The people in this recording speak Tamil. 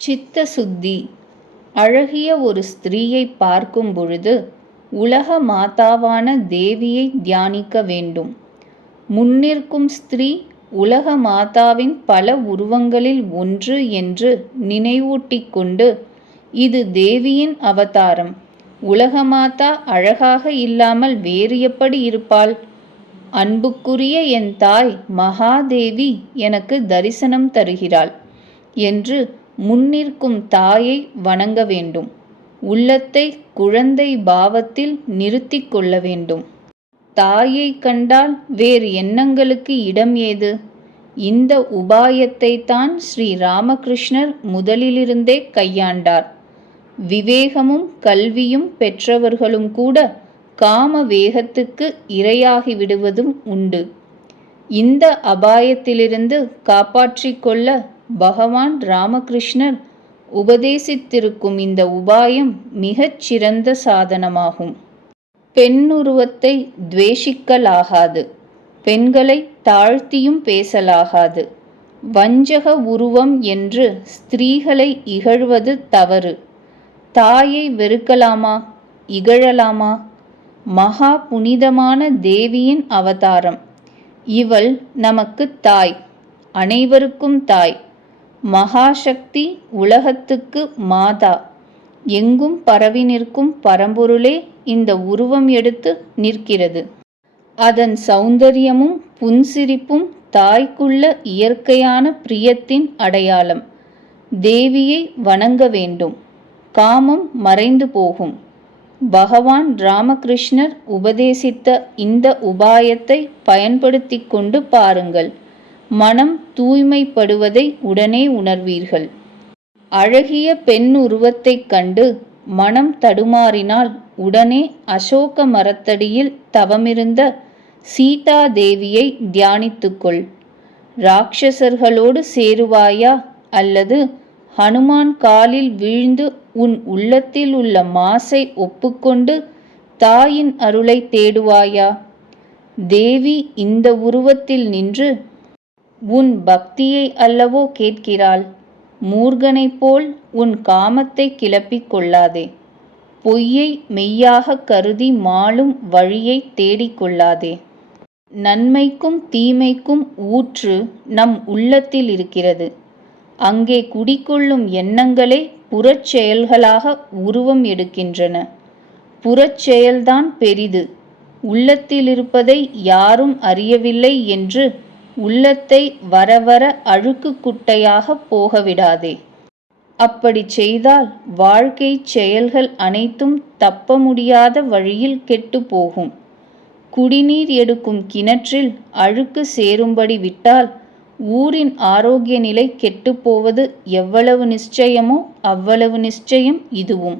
சித்த சுத்தி அழகிய ஒரு ஸ்திரீயை பார்க்கும் பொழுது உலக மாதாவான தேவியை தியானிக்க வேண்டும். முன்னிற்கும் ஸ்திரீ உலக மாதாவின் பல உருவங்களில் ஒன்று என்று நினைவூட்டிக் கொண்டு இது தேவியின் அவதாரம். உலக மாதா அழகாக இல்லாமல் வேறு எப்படி இருப்பாள்? அன்புக்குரிய என் தாய் மகாதேவி எனக்கு தரிசனம் தருகிறாள் என்று முன்னிற்கும் தாயை வணங்க வேண்டும். உள்ளத்தை குழந்தை பாவத்தில் நிறுத்தி கொள்ள வேண்டும். தாயை கண்டால் வேறு எண்ணங்களுக்கு இடம் ஏது? இந்த உபாயத்தை தான் ஸ்ரீ ராமகிருஷ்ணர் முதலிலிருந்தே கையாண்டார். விவேகமும் கல்வியும் பெற்றவர்களும் கூட காம வேகத்துக்கு இரையாகி விடுவதும் உண்டு. இந்த அபாயத்திலிருந்து காப்பாற்றிக்கொள்ள பகவான் ராமகிருஷ்ணர் உபதேசித்திருக்கும் இந்த உபாயம் மிகச் சிறந்த சாதனமாகும். பெண்ணுருவத்தை துவேஷிக்கலாகாது. பெண்களை தாழ்த்தியும் பேசலாகாது. வஞ்சக உருவம் என்று ஸ்திரீகளை இகழ்வது தவறு. தாயை வெறுக்கலாமா? இகழலாமா? மகா புனிதமான தேவியின் அவதாரம். இவள் நமக்கு தாய். அனைவருக்கும் தாய். மகாசக்தி உலகத்துக்கு மாதா. எங்கும் பரவி நிற்கும் பரம்பொருளே இந்த உருவம் எடுத்து நிற்கிறது. அதன் சௌந்தரியமும் புன்சிரிப்பும் தாய்க்குள்ள இயற்கையான பிரியத்தின் அடையாளம். தேவியை வணங்க வேண்டும். காமம் மறைந்து போகும். பகவான் ராமகிருஷ்ணர் உபதேசித்த இந்த உபாயத்தை பயன்படுத்தி கொண்டு பாருங்கள். மனம் தூய்மைப்படுவதை உடனே உணர்வீர்கள். அழகிய பெண் உருவத்தைக் கண்டு மனம் தடுமாறினால் உடனே அசோக மரத்தடியில் தவமிருந்த சீதா தேவியை தியானித்துக்கொள். ராட்சசர்களோடு சேருவாயா? அல்லது ஹனுமான் காலில் வீழ்ந்து உன் உள்ளத்தில் உள்ள மாசை ஒப்புக்கொண்டு தாயின் அருளை தேடுவாயா? தேவி இந்த உருவத்தில் நின்று உன் பக்தியை அல்லவோ கேட்கிறாள். மூர்கனைப் போல் உன் காமத்தை கிளப்பிக் கொள்ளாதே. பொய்யை மெய்யாக கருதி மாளும் வழியை தேடிக்கொள்ளாதே நன்மைக்கும் தீமைக்கும் ஊற்று நம் உள்ளத்தில் இருக்கிறது. அங்கே குடிக்கொள்ளும் எண்ணங்களே புறச்செயல்களாக உருவம் எடுக்கின்றன. புறச்செயல்தான் பெரிது. உள்ளத்திலிருப்பதை யாரும் அறியவில்லை என்று உள்ளத்தை வர வர அழுக்கு குட்டையாக போகவிடாதே. அப்படி செய்தால் வாழ்க்கை செயல்கள் அனைத்தும் தப்ப முடியாத வழியில் கெட்டு போகும். குடிநீர் எடுக்கும் கிணற்றில் அழுக்கு சேரும்படி விட்டால் ஊரின் ஆரோக்கிய நிலை கெட்டுப்போவது எவ்வளவு நிச்சயமோ அவ்வளவு நிச்சயம் இதுவும்.